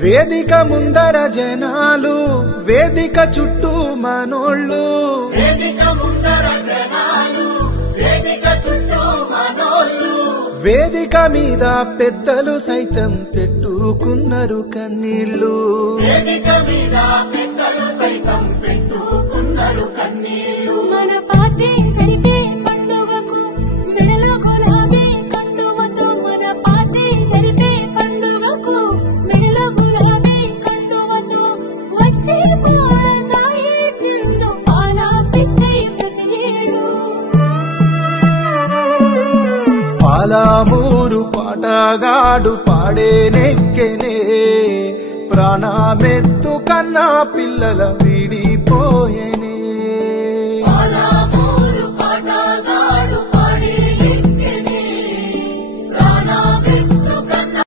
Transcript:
వేదిక ముందర జనాలు వేదిక చుట్టూ మనోళ్ళు వేదిక మీద పెద్దలు సైతం పెట్టుకున్నారు కన్నీళ్ళు మన పార్టీ జరిగే పండుగకు మెడలో గులాబీ కండువతో మన పార్టీ జరిగే పండుగకు మెడలో గులాబీ కండువతో వచ్చే సాయి చిందు పాలా పెట్టే ప్రతియేడు పాలమూరు పాటగాడు పాడేనెక్కెనే ప్రాణమెత్తు కన్నా పిల్లల విడిపోయే